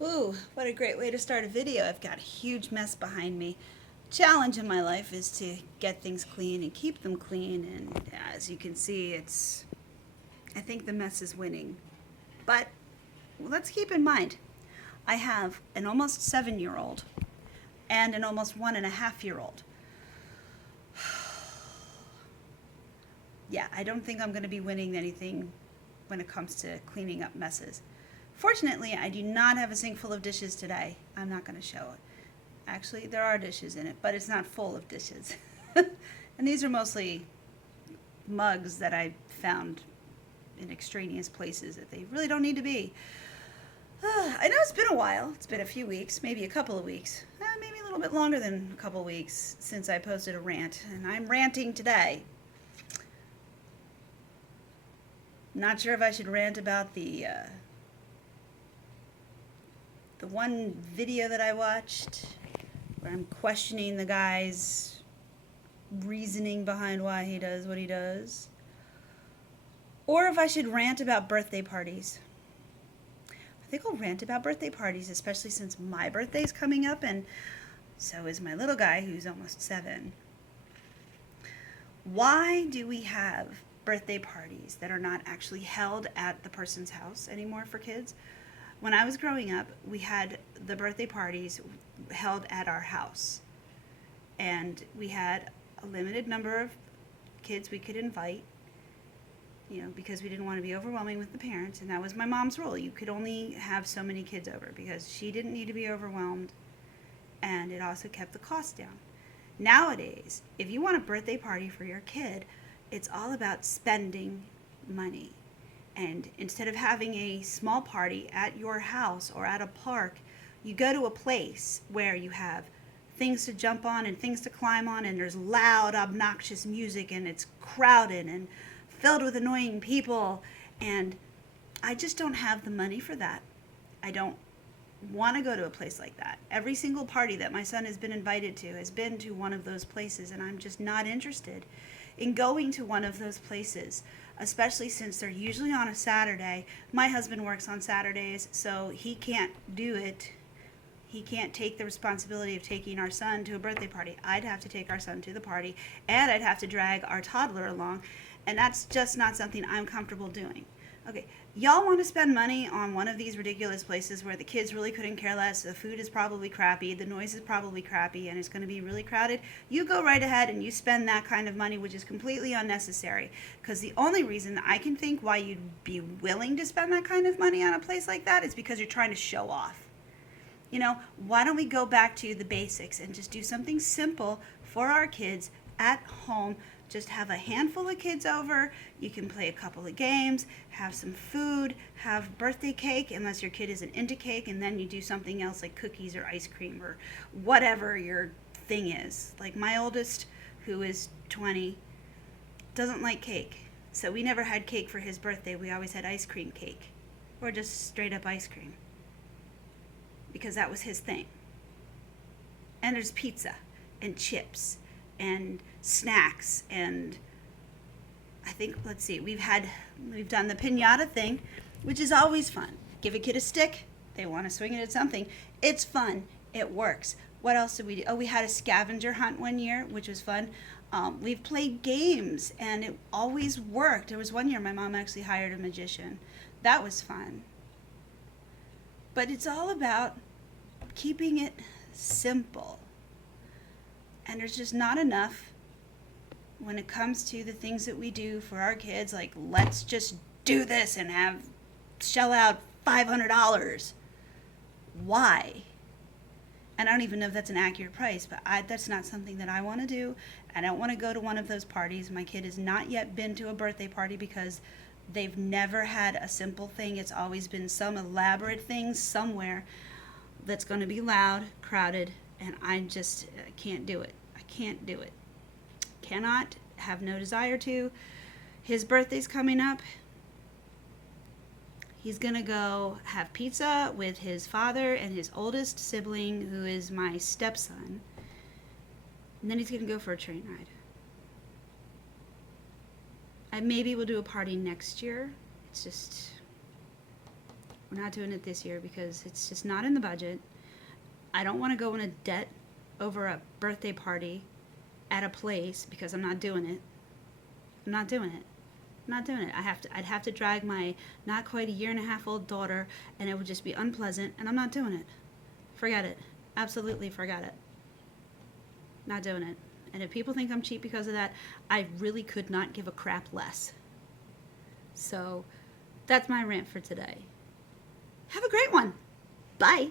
Ooh, what a great way to start a video. I've got a huge mess behind me. Challenge in my life is to get things clean and keep them clean, and as you can see, I think the mess is winning. But let's keep in mind, I have an almost 7-year old and an almost 1.5-year-old. Yeah, I don't think I'm going to be winning anything when it comes to cleaning up messes. Fortunately, I do not have a sink full of dishes today. I'm not going to show it. Actually, there are dishes in it, but it's not full of dishes. And these are mostly mugs that I found in extraneous places that they really don't need to be. I know it's been a while. It's been a few weeks, maybe a couple of weeks, maybe a little bit longer than a couple of weeks since I posted a rant, and I'm ranting today. Not sure if I should rant about the one video that I watched where I'm questioning the guy's reasoning behind why he does what he does, or if I should rant about birthday parties. I think I'll rant about birthday parties, especially since my birthday's coming up and so is my little guy who's almost 7. Why do we have birthday parties that are not actually held at the person's house anymore for kids? When I was growing up, we had the birthday parties held at our house. And we had a limited number of kids we could invite, because we didn't want to be overwhelming with the parents. And that was my mom's rule. You could only have so many kids over because she didn't need to be overwhelmed. And it also kept the cost down. Nowadays, if you want a birthday party for your kid, it's all about spending money. And instead of having a small party at your house or at a park, you go to a place where you have things to jump on and things to climb on, and there's loud, obnoxious music, and it's crowded and filled with annoying people. And I just don't have the money for that. I don't want to go to a place like that. Every single party that my son has been invited to has been to one of those places, and I'm just not interested in going to one of those places, especially since they're usually on a Saturday. My husband works on Saturdays, so he can't do it. He can't take the responsibility of taking our son to a birthday party. I'd have to take our son to the party, and I'd have to drag our toddler along, and that's just not something I'm comfortable doing. Okay, y'all want to spend money on one of these ridiculous places where the kids really couldn't care less, the food is probably crappy, the noise is probably crappy, and it's going to be really crowded? You go right ahead and you spend that kind of money, which is completely unnecessary. Because the only reason I can think why you'd be willing to spend that kind of money on a place like that is because you're trying to show off. Why don't we go back to the basics and just do something simple for our kids at home? Just have a handful of kids over. You can play a couple of games, have some food, have birthday cake, unless your kid isn't into cake, and then you do something else like cookies or ice cream or whatever your thing is. Like my oldest, who is 20, doesn't like cake. So we never had cake for his birthday. We always had ice cream cake or just straight up ice cream because that was his thing. And there's pizza and chips and snacks, and I think, let's see, we've done the piñata thing, which is always fun. Give a kid a stick, they want to swing it at something. It's fun. It works. What else did we do? Oh, we had a scavenger hunt one year, which was fun. We've played games, and it always worked. There was one year my mom actually hired a magician. That was fun. But it's all about keeping it simple. And there's just not enough when it comes to the things that we do for our kids, like let's just do this and shell out $500. Why? And I don't even know if that's an accurate price, but that's not something that I want to do. I don't want to go to one of those parties. My kid has not yet been to a birthday party because they've never had a simple thing. It's always been some elaborate thing somewhere that's going to be loud, crowded, and I can't do it. I can't do it. Cannot, have no desire to. His birthday's coming up. He's going to go have pizza with his father and his oldest sibling, who is my stepson. And then he's going to go for a train ride. Maybe we'll do a party next year. It's just, We're not doing it this year because it's just not in the budget. I don't want to go in a debt over a birthday party at a place because I'm not doing it. I'm not doing it. I'm not doing it. I'd have to drag my not quite a year and a half old daughter, and it would just be unpleasant, and I'm not doing it. Forget it. Absolutely forget it. Not doing it. And if people think I'm cheap because of that, I really could not give a crap less. So that's my rant for today. Have a great one. Bye.